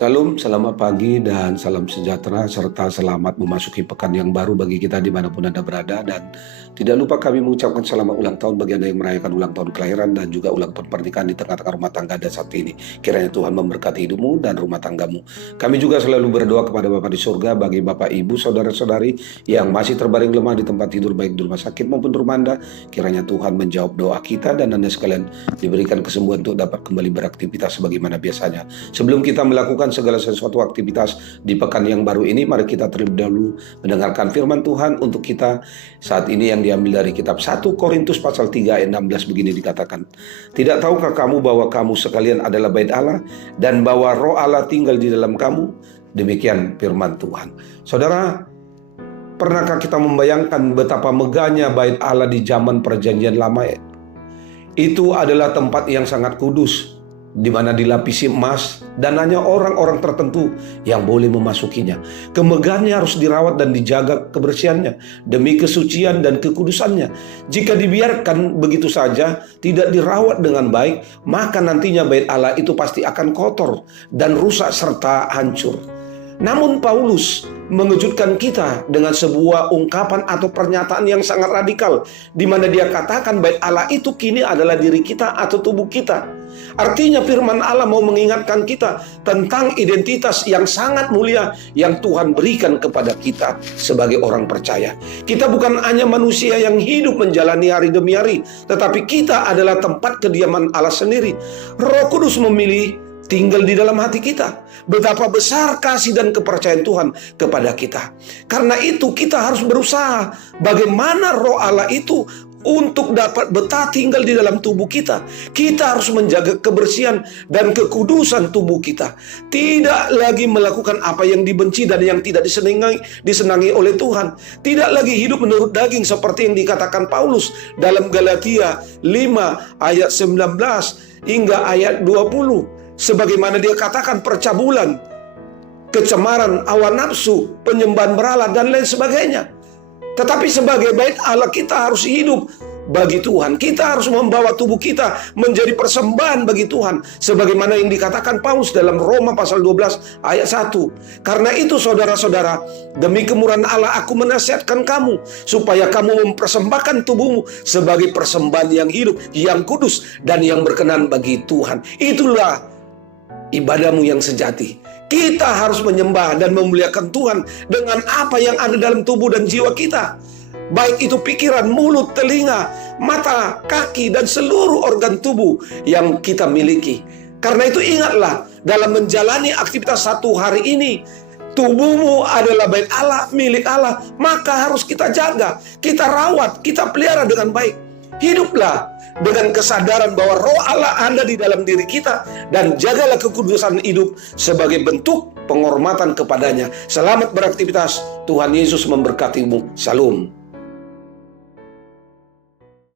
Salam, selamat pagi dan salam sejahtera serta selamat memasuki pekan yang baru bagi kita dimanapun Anda berada. Dan tidak lupa kami mengucapkan selamat ulang tahun bagi Anda yang merayakan ulang tahun kelahiran dan juga ulang tahun pernikahan di tengah-tengah rumah tangga Anda saat ini. Kiranya Tuhan memberkati hidupmu dan rumah tanggamu. Kami juga selalu berdoa kepada Bapa di surga bagi Bapak, Ibu, Saudara-saudari yang masih terbaring lemah di tempat tidur baik di rumah sakit maupun di rumah Anda. Kiranya Tuhan menjawab doa kita dan Anda sekalian diberikan kesembuhan untuk dapat kembali beraktivitas sebagaimana biasanya. Sebelum kita melakukan segala sesuatu aktivitas di pekan yang baru ini, mari kita terlebih dahulu mendengarkan firman Tuhan untuk kita saat ini yang diambil dari kitab 1 Korintus pasal 3 ayat 16 begini dikatakan, "Tidak tahukah kamu bahwa kamu sekalian adalah bait Allah dan bahwa Roh Allah tinggal di dalam kamu?" Demikian firman Tuhan. Saudara, pernahkah kita membayangkan betapa megahnya bait Allah di zaman perjanjian lama? Itu adalah tempat yang sangat kudus, di mana dilapisi emas dan hanya orang-orang tertentu yang boleh memasukinya. Kemegahannya harus dirawat dan dijaga kebersihannya demi kesucian dan kekudusannya. Jika dibiarkan begitu saja, tidak dirawat dengan baik, maka nantinya bait Allah itu pasti akan kotor dan rusak serta hancur. Namun Paulus mengejutkan kita dengan sebuah ungkapan atau pernyataan yang sangat radikal, di mana dia katakan bait Allah itu kini adalah diri kita atau tubuh kita. Artinya firman Allah mau mengingatkan kita tentang identitas yang sangat mulia yang Tuhan berikan kepada kita sebagai orang percaya. Kita bukan hanya manusia yang hidup menjalani hari demi hari, tetapi kita adalah tempat kediaman Allah sendiri. Roh Kudus memilih tinggal di dalam hati kita. Betapa besar kasih dan kepercayaan Tuhan kepada kita. Karena itu kita harus berusaha bagaimana Roh Allah itu untuk dapat betah tinggal di dalam tubuh kita. Kita harus menjaga kebersihan dan kekudusan tubuh kita. Tidak lagi melakukan apa yang dibenci dan yang tidak disenangi oleh Tuhan. Tidak lagi hidup menurut daging seperti yang dikatakan Paulus dalam Galatia 5 ayat 19 hingga ayat 20. Sebagaimana dia katakan percabulan, kecemaran, hawa nafsu, penyembahan berhala, dan lain sebagainya. Tetapi sebagai bait Allah kita harus hidup bagi Tuhan. Kita harus membawa tubuh kita menjadi persembahan bagi Tuhan. Sebagaimana yang dikatakan Paulus dalam Roma pasal 12 ayat 1. Karena itu saudara-saudara, demi kemurahan Allah aku menasihatkan kamu, supaya kamu mempersembahkan tubuhmu sebagai persembahan yang hidup, yang kudus, dan yang berkenan bagi Tuhan. Itulah ibadahmu yang sejati. Kita harus menyembah dan memuliakan Tuhan dengan apa yang ada dalam tubuh dan jiwa kita. Baik itu pikiran, mulut, telinga, mata, kaki, dan seluruh organ tubuh yang kita miliki. Karena itu ingatlah, dalam menjalani aktivitas satu hari ini, tubuhmu adalah bait Allah, milik Allah. Maka harus kita jaga, kita rawat, kita pelihara dengan baik. Hiduplah dengan kesadaran bahwa Roh Allah ada di dalam diri kita, dan jagalah kekudusan hidup sebagai bentuk penghormatan kepadanya. Selamat beraktivitas. Tuhan Yesus memberkatimu. Salam.